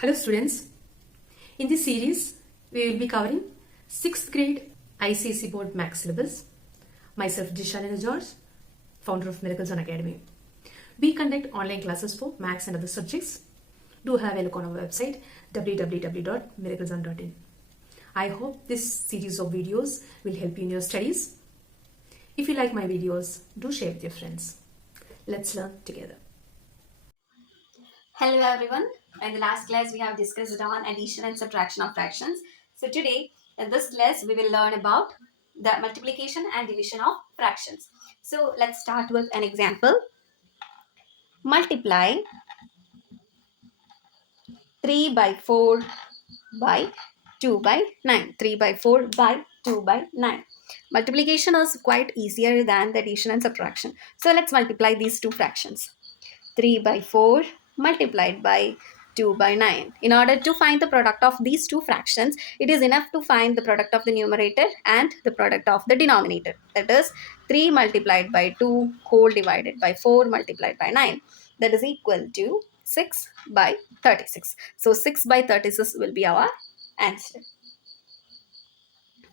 Hello students, in this series we will be covering 6th grade ICSE board max syllabus. Myself Dishalina George, founder of Miracles on Academy. We conduct online classes for max and other subjects. Do have a look on our website www.miracleson.in. I hope this series of videos will help you in your studies. If you like my videos, do share with your friends. Let's learn together. Hello everyone. In the last class we have discussed on addition and subtraction of fractions. So today in this class we will learn about the multiplication and division of fractions. So let's start with an example. Multiply 3 by 4 by 2 by 9. 3 by 4 by 2 by 9. Multiplication is quite easier than the addition and subtraction. So let's multiply these two fractions. 3 by 4 multiplied by 2 by 9. In order to find the product of these two fractions, it is enough to find the product of the numerator and the product of the denominator. That is 3 multiplied by 2 whole divided by 4 multiplied by 9. That is equal to 6 by 36. So 6 by 36 will be our answer.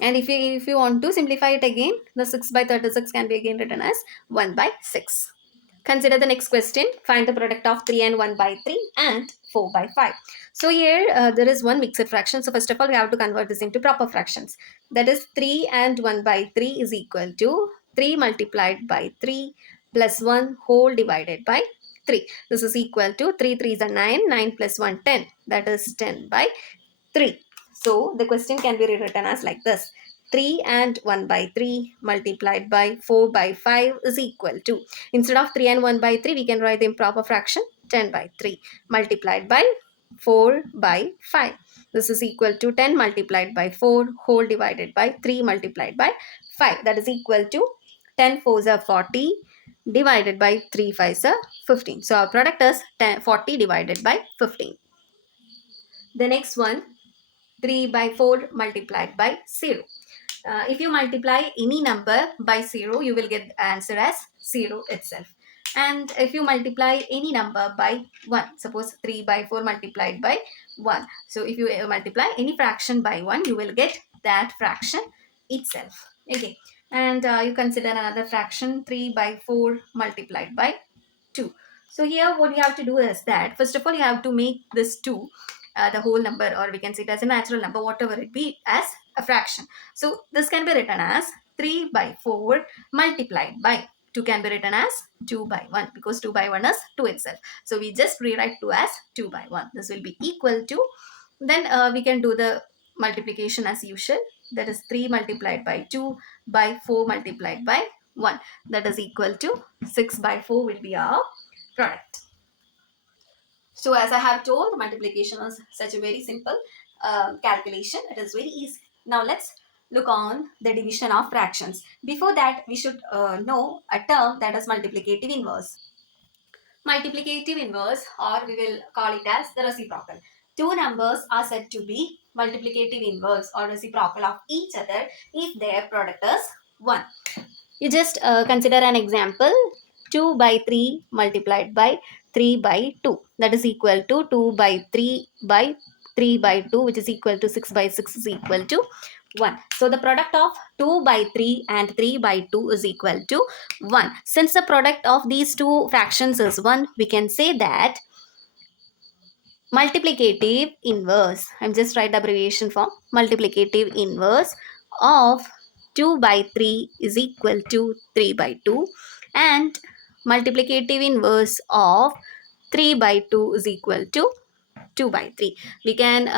And if you want to simplify it again, the 6 by 36 can be again written as 1 by 6. Consider the next question. Find the product of 3 and 1 by 3 and 4 by 5. So here there is one mixed fraction. So first of all, we have to convert this into proper fractions. That is 3 and 1 by 3 is equal to 3 multiplied by 3 plus 1 whole divided by 3. This is equal to 3 3s are 9, 9 plus 1 10. That is 10 by 3. So the question can be rewritten as like this. 3 and 1 by 3 multiplied by 4 by 5 is equal to, instead of 3 and 1 by 3, we can write the improper fraction 10 by 3 multiplied by 4 by 5. This is equal to 10 multiplied by 4 whole divided by 3 multiplied by 5. That is equal to 10 4s are 40 divided by 3 5s are 15. So our product is 40 divided by 15. The next one, 3 by 4 multiplied by 0. If you multiply any number by 0, you will get the answer as 0 itself. And if you multiply any number by 1, suppose 3 by 4 multiplied by 1. So if you multiply any fraction by 1, you will get that fraction itself. Okay. And you consider another fraction, 3 by 4 multiplied by 2. So here what you have to do is that, first of all, you have to make this 2 the whole number, or we can say it as a natural number, whatever it be, as a fraction. So this can be written as 3 by 4 multiplied by 2 can be written as 2 by 1, because 2 by 1 is 2 itself. So we just rewrite 2 as 2 by 1. This will be equal to, then we can do the multiplication as usual. That is 3 multiplied by 2 by 4 multiplied by 1. That is equal to 6 by 4 will be our product. So as I have told, multiplication is such a very simple calculation. It is very easy. Now let's look on the division of fractions. Before that, we should know a term that is multiplicative inverse. Multiplicative inverse, or we will call it as the reciprocal. Two numbers are said to be multiplicative inverse or reciprocal of each other if their product is 1. You just consider an example. 2 by 3 multiplied by 3 by 2. That is equal to 2 by 3 by 3 by 2, which is equal to 6 by 6 is equal to 1. So the product of 2 by 3 and 3 by 2 is equal to 1. Since the product of these two fractions is 1, we can say that multiplicative inverse, I'm just write the abbreviation form, multiplicative inverse of 2 by 3 is equal to 3 by 2, and multiplicative inverse of 3 by 2 is equal to 2 by 3. We can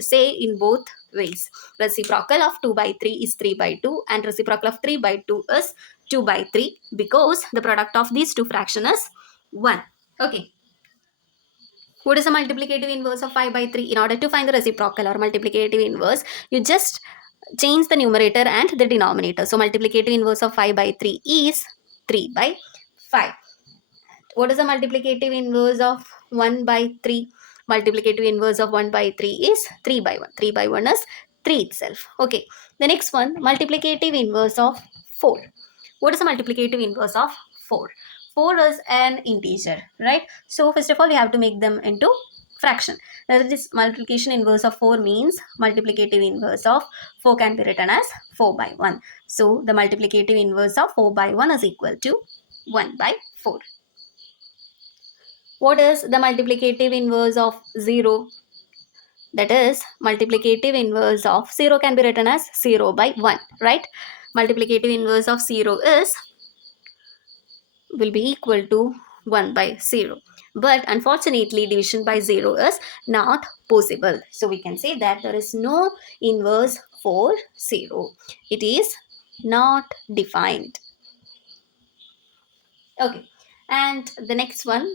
say in both ways. Reciprocal of 2 by 3 is 3 by 2, and reciprocal of 3 by 2 is 2 by 3, because the product of these two fractions is 1. Okay. What is the multiplicative inverse of 5 by 3? In order to find the reciprocal or multiplicative inverse, you just change the numerator and the denominator. So multiplicative inverse of 5 by 3 is 3 by 5. What is the multiplicative inverse of 1 by 3? Multiplicative inverse of 1 by 3 is 3 by 1. 3 by 1 is 3 itself. Okay. The next one, multiplicative inverse of 4. What is the multiplicative inverse of 4? 4 is an integer, right? So first of all, we have to make them into fraction. That is, multiplication inverse of 4 means multiplicative inverse of 4 can be written as 4 by 1. So the multiplicative inverse of 4 by 1 is equal to 1 by 4. What is the multiplicative inverse of 0? That is, multiplicative inverse of 0 can be written as 0 by 1, right? Multiplicative inverse of 0 will be equal to 1 by 0. But unfortunately, division by 0 is not possible. So we can say that there is no inverse for 0. It is not defined. Okay, and the next one,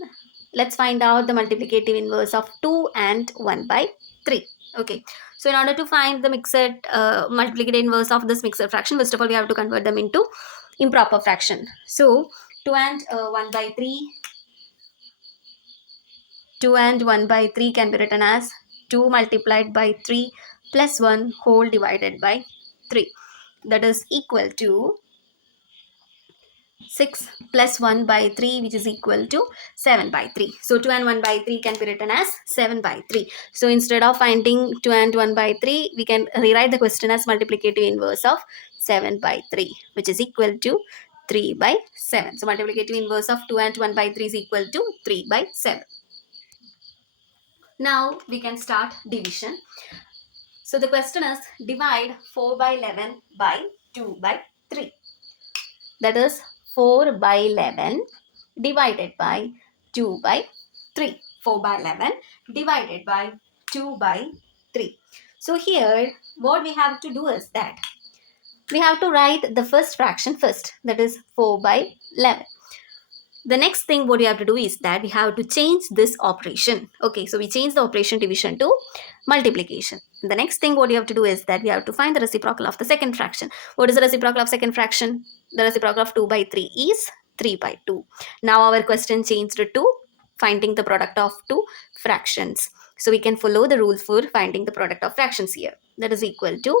let's find out the multiplicative inverse of 2 and 1 by 3. Okay, so in order to find the mixed multiplicative inverse of this mixed fraction, first of all we have to convert them into improper fraction. So 2 and 1 by 3, 2 and 1 by 3 can be written as 2 multiplied by 3 plus 1 whole divided by 3. That is equal to 6 plus 1 by 3, which is equal to 7 by 3. So 2 and 1 by 3 can be written as 7 by 3. So instead of finding 2 and 1 by 3, we can rewrite the question as multiplicative inverse of 7 by 3, which is equal to 3 by 7. So multiplicative inverse of 2 and 1 by 3 is equal to 3 by 7. Now we can start division. So the question is, divide 4 by 11 by 2 by 3. That is 4 by 11 divided by 2 by 3. 4 by 11 divided by 2 by 3. So here what we have to do is that we have to write the first fraction first, that is 4 by 11. The next thing what we have to do is that we have to change this operation. Okay, so we change the operation division to multiplication. The next thing what you have to do is that we have to find the reciprocal of the second fraction. What is the reciprocal of second fraction? The reciprocal of 2 by 3 is 3 by 2. Now our question changed to finding the product of two fractions. So we can follow the rule for finding the product of fractions here. That is equal to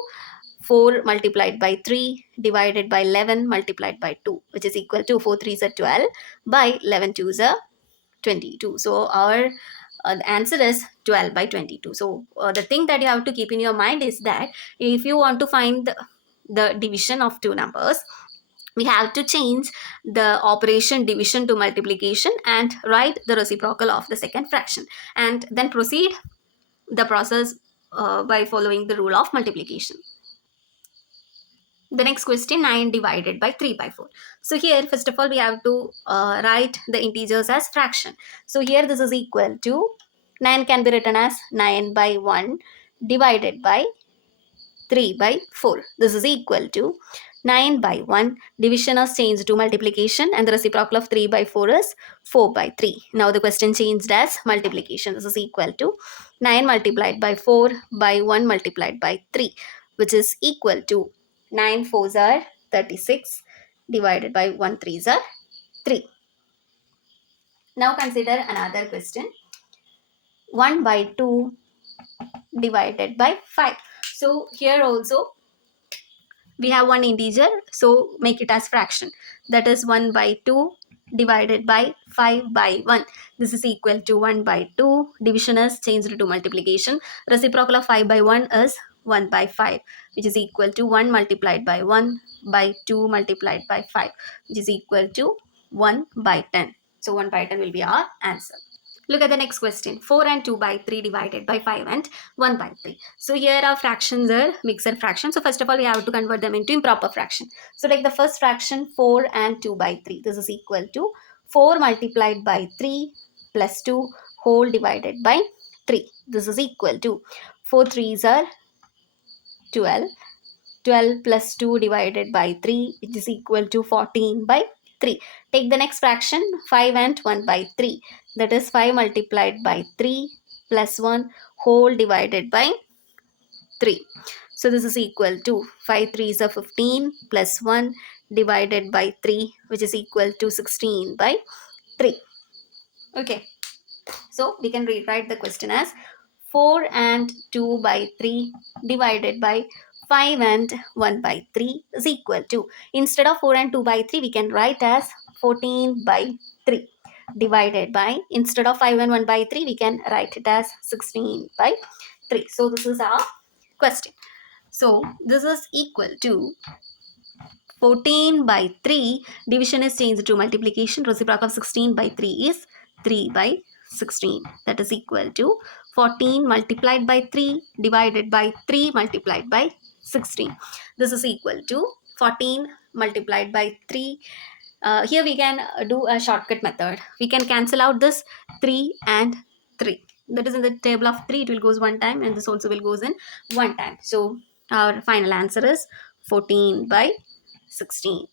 4 multiplied by 3 divided by 11 multiplied by 2, which is equal to 4 3s are 12 by 11 2s are 22. So our the answer is 12 by 22. So the thing that you have to keep in your mind is that if you want to find the division of two numbers, we have to change the operation division to multiplication and write the reciprocal of the second fraction, and then proceed the process by following the rule of multiplication. The next question, 9 divided by 3 by 4. So here first of all we have to write the integers as fraction. So here this is equal to 9 can be written as 9 by 1 divided by 3 by 4. This is equal to 9 by 1. Division is changed to multiplication and the reciprocal of 3 by 4 is 4 by 3. Now the question changed as multiplication. This is equal to 9 multiplied by 4 by 1 multiplied by 3, which is equal to 9 4s are 36 divided by 1 3s are 3. Now consider another question. 1 by 2 divided by 5. So here also we have one integer, so make it as fraction. That is 1 by 2 divided by 5 by 1. This is equal to 1 by 2. Division is changed to multiplication. Reciprocal of 5 by 1 is 1 by 5, which is equal to 1 multiplied by 1 by 2 multiplied by 5, which is equal to 1 by 10. So 1 by 10 will be our answer. Look at the next question. 4 and 2 by 3 divided by 5 and 1 by 3. So here our fractions are mixed fractions. So first of all, we have to convert them into improper fraction. So take the first fraction, 4 and 2 by 3. This is equal to 4 multiplied by 3 plus 2 whole divided by 3. This is equal to 4 3s are 12. 12 plus 2 divided by 3, which is equal to 14 by 3. Take the next fraction, 5 and 1 by 3. That is 5 multiplied by 3 plus 1 whole divided by 3. So this is equal to 5 3s are 15 plus 1 divided by 3, which is equal to 16 by 3. Okay. So we can rewrite the question as 4 and 2 by 3 divided by 5 and 1 by 3 is equal to, instead of 4 and 2 by 3, we can write as 14 by 3. divided by, instead of 5 and 1 by 3, we can write it as 16 by 3. So this is our question. So this is equal to 14 by 3. Division is changed to multiplication. Reciprocal of 16 by 3 is 3 by 16. That is equal to 14 multiplied by 3 divided by 3 multiplied by 16. This is equal to 14 multiplied by 3. Here we can do a shortcut method. We can cancel out this 3 and 3. That is in the table of 3, it will goes one time, and this also will goes in one time. So our final answer is 14 by 16.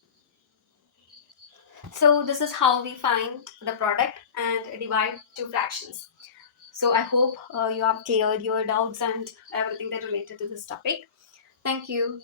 So this is how we find the product and divide two fractions. So I hope you have cleared your doubts and everything that related to this topic. Thank you.